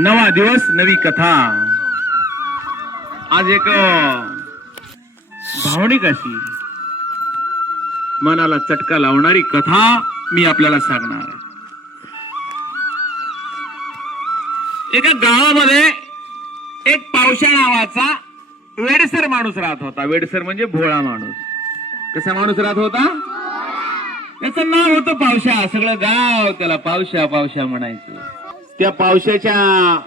नवा दिवस नवी कथा. आज एक भावनिक अशी. मनाला चटका लावणारी कथा मी आपल्याला सांगणार आहे. एका गावामध्ये एक पावशा नावाचा वेडसर माणूस राहत होता. वेडसर म्हणजे भोळा माणूस. कसा माणूस राहत होता? त्याचं नाव होतं पावशा. सगळं गाव त्याला पावशा पावशा म्हणायचं. त्या पावसाच्या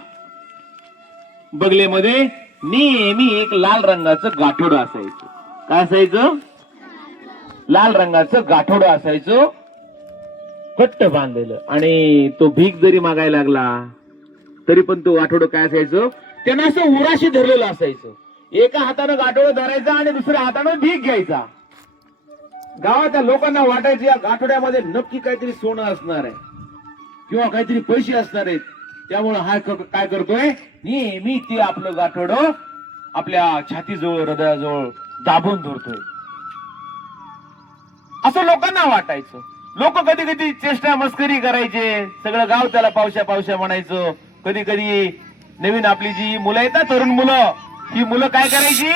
बगलेमध्ये नेहमी एक लाल रंगाचं गाठोडं असायचं. काय असायचं? लाल रंगाचं गाठोडं असायचं. कट्ट बांधलेलं. आणि तो भीक जरी मागायला लागला तरी पण तो गाठोड काय असायचं? त्यांना असं उराशी धरलेलं असायचं. एका हातानं गाठोड धरायचा आणि दुसऱ्या हातानं भीक घ्यायचा. गावाच्या लोकांना वाटायचं या गाठोड्यामध्ये नक्की काहीतरी सोनं असणार आहे. किंवा काहीतरी पैसे असणार आहेत त्यामुळे हा काय करतोय? नेहमी ते आपलं गाठोड आपल्या छातीजवळ हृदयाजवळ दाबून धरतोय. असं लोकांना वाटायचं. लोक कधी कधी चेष्टा मस्करी करायचे सगळं गाव त्याला पावशा पावशा म्हणायचं. कधी कधी नवीन आपली जी मुलं येतात तरुण मुलं ही मुलं काय करायची?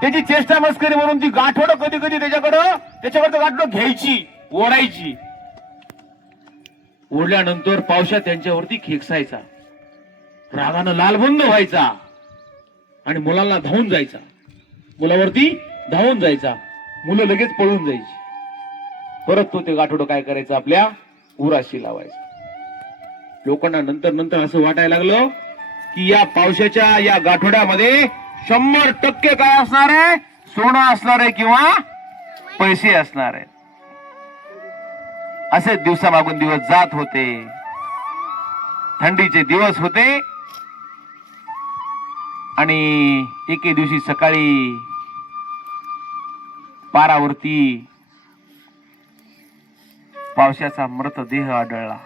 त्याची चेष्टा मस्करी म्हणून ती गाठोड कधी कधी त्याच्याकडं त्याच्याकडं गाठोड घ्यायची ओढायची. ओढल्यानंतर पावसा त्यांच्यावरती खेकसायचा. रागानं लालबंद व्हायचा. आणि मुलांना धावून जायचा. मुलावरती धावून जायचा. मुलं लगेच पळून जायची. परत तो ते गाठोडं काय करायचं आपल्या? उराशी लावायचा. लोकांना नंतर नंतर असं वाटायला लागलं की या पावसाच्या या गाठोड्यामध्ये शंभर टक्के काय असणार आहे? सोनं असणार आहे किंवा पैसे असणार आहे असे दिवसामागून दिवस जात होते. थंडीचे दिवस होते. आणि एके दिवशी सकाळी पारावरती पावसाचा मृतदेह आढळला.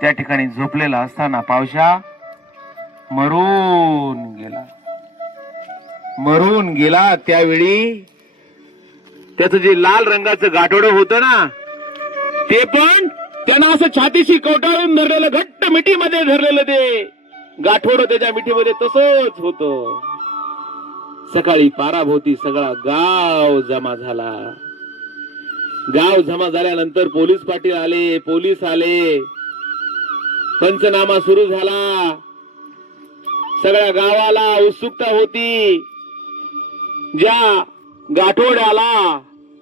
त्या ठिकाणी झोपलेला असताना पावसा मरून गेला. मरून गेला त्यावेळी त्याचं जे लाल रंगाचं गाठोडं होतं ना ते पण त्यांना असं छातीशी कवटाळून धरलेलं घट्ट मिठीमध्ये धरलेलं ते. गाठोड त्याच्या मिठीमध्ये तसंच होत. सकाळी पाराभोवती सगळा गाव जमा झाला. गाव जमा झाल्यानंतर पोलीस पाटील आले पोलीस आले. पंचनामा सुरू झाला. सगळ्या गावाला उत्सुकता होती. ज्या गाठोड्याला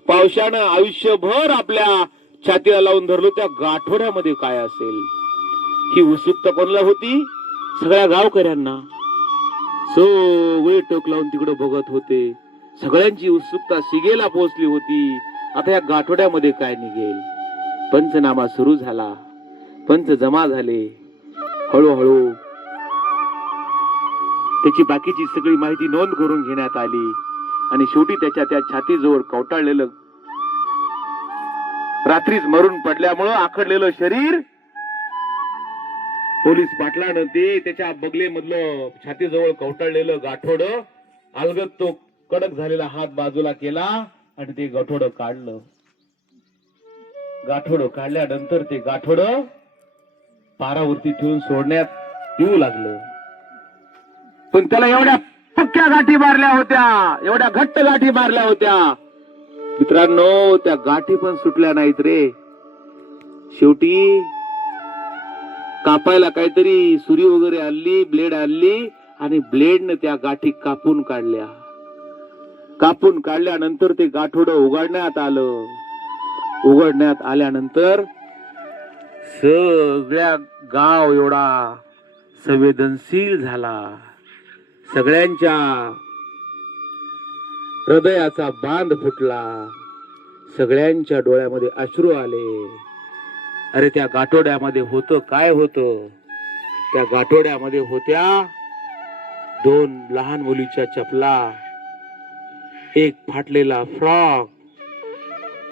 पावसानं आयुष्यभर आपल्या छातीला लावून धरलो त्या गाठोड्यामध्ये काय असेल? ही उत्सुकता कोणाला होती? सगळ्या गावकऱ्यांना. सगळे टोक लावून तिकडे बघत होते. सगळ्यांची उत्सुकता शिगेला पोहोचली होती. आता या गाठोड्यामध्ये काय निघेल? पंचनामा सुरू झाला. पंच जमा झाले. हळूहळू त्याची बाकीची सगळी माहिती नोंद करून घेण्यात आली. आणि शेवटी त्याच्या त्या छातीजवळ कवटाळलेलं रात्रीच मरून पडल्यामुळं आखडलेलं शरीर पोलीस पाटलानं ते त्याच्या बगलेमधलं छातीजवळ कवटाळलेलं गाठोड अलगत तो कडक झालेला हात बाजूला केला आणि ते गाठोड काढलं. गाठोड काढल्यानंतर ते गाठोड पारावरती ठेवून सोडण्यात येऊ लागलं. पण त्याला एवढ्या पक्क्या गाठी मारल्या होत्या एवढ्या घट्ट गाठी मारल्या होत्या. मित्रांनो त्या गाठी पण सुटल्या नाहीत रे. शेवटी कापायला काहीतरी सुरी वगैरे आणली ब्लेड आणली आणि ब्लेडनं त्या गाठी कापून काढल्या. कापून काढल्यानंतर ते गाठोड उघडण्यात आलं. उघडण्यात आल्यानंतर सगळ्या गाव एवढा संवेदनशील झाला. सगळ्यांच्या हृदयाचा बांध फुटला. सगळ्यांच्या डोळ्यामध्ये अश्रू आले. अरे त्या गाठोड्यामध्ये होतं काय होतं? त्या गाठोड्यामध्ये होत्या दोन लहान मुलीच्या चपला एक फाटलेला फ्रॉक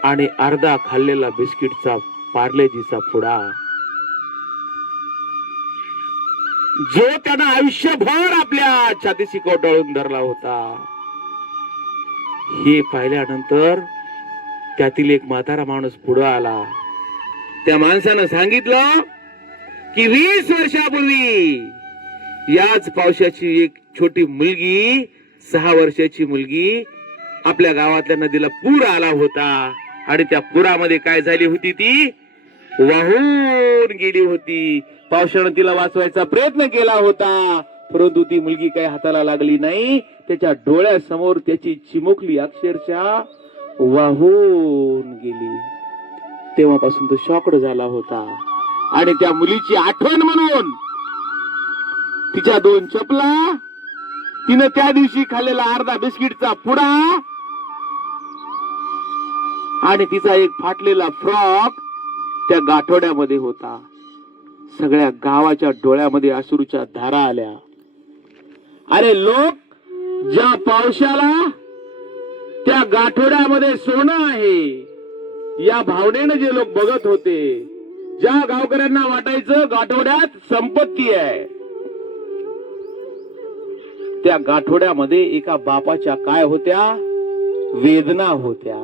आणि अर्धा खाल्लेला बिस्किटचा पार्लेजीचा पुडा. जो त्यानं आयुष्यभर आपल्या छातीशी कोटाळून धरला होता. हे पाहिल्यानंतर त्यातील एक म्हातारा माणूस पुढं आला. त्या माणसानं सांगितलं की वीस वर्षापूर्वी याच पावसाची एक छोटी मुलगी सहा वर्षाची मुलगी आपल्या गावातल्या नदीला पूर आला होता. आणि त्या पुरामध्ये काय झाली होती ती? वाहून गेली होती. पावसानं तिला वाचवायचा प्रयत्न केला होता. परंतु ती मुलगी काही हाताला लागली नाही त्याच्या डोळ्यासमोर त्याची चिमुकली अक्षरशः वाहून गेली. तेव्हापासून तो शॉकड झाला होता. आणि त्या मुलीची आठवण म्हणून तिच्या दोन चपला तिनं त्या दिवशी खाल्लेला अर्धा बिस्किटचा पुडा आणि तिचा एक फाटलेला फ्रॉक त्या गाठोड्यामध्ये होता. सगळ्या गावाच्या डोळ्यामध्ये अश्रूच्या धारा आल्या. अरे लोक ज्या पावसाला त्या गाठोड्यामध्ये सोनं आहे या भावनेनं जे लोक बघत होते ज्या गावकऱ्यांना वाटायचं गाठोड्यात संपत्ती आहे त्या गाठोड्यामध्ये एका बापाच्या काय होत्या? वेदना होत्या.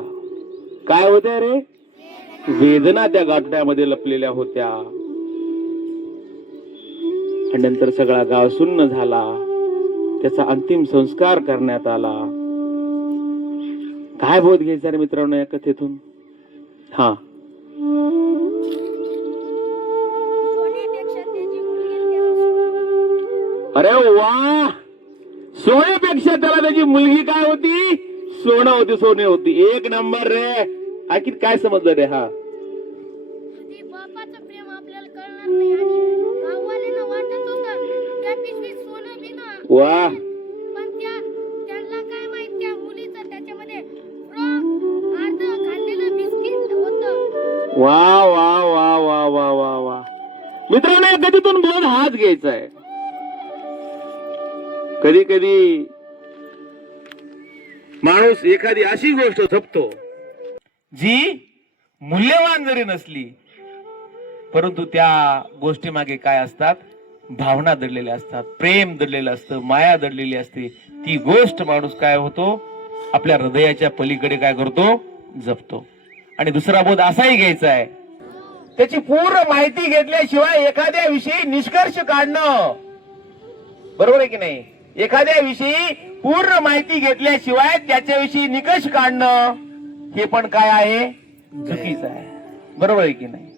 काय होत्या रे? वेदना त्या गाठोड्यामध्ये लपलेल्या होत्या. आणि नंतर सगळा गाव सुन्न झाला. त्याचा अंतिम संस्कार करण्यात आला. काय बोध घ्यायचा रे मित्रांनो या कथेतून? हा. अरे वा! सोन्यापेक्षा त्याला त्याची मुलगी काय होती? सोनं होती सोने होती. एक नंबर रे. आणखी काय समजलं रे हा? वा. पण त्या त्यांना काय माहीत त्या मुलीचं त्याच्यामध्ये फ्रॉक अर्ध खाल्लेलं बिस्किट होतं. वा वा वा वा वा वा वा. मित्रांनो कधीतून बोध हाच घ्यायचा आहे कधी कधी माणूस एखादी अशी गोष्ट जपतो जी मूल्यवान जरी नसली परंतु त्या गोष्टी मागे काय असतात? भावना दडलेल्या असतात प्रेम दडलेलं असतं माया दडलेली असते. ती गोष्ट माणूस काय होतो? आपल्या हृदयाच्या पलीकडे काय करतो? जपतो. आणि दुसरा बोध असाही घ्यायचा आहे. त्याची पूर्ण माहिती घेतल्याशिवाय एखाद्या विषयी निष्कर्ष काढणं. बरोबर आहे की नाही? एखाद्या विषयी पूर्ण माहिती घेतल्याशिवाय त्याच्याविषयी निकष काढणं हे पण काय आहे? चुकीचं आहे. बरोबर आहे की नाही?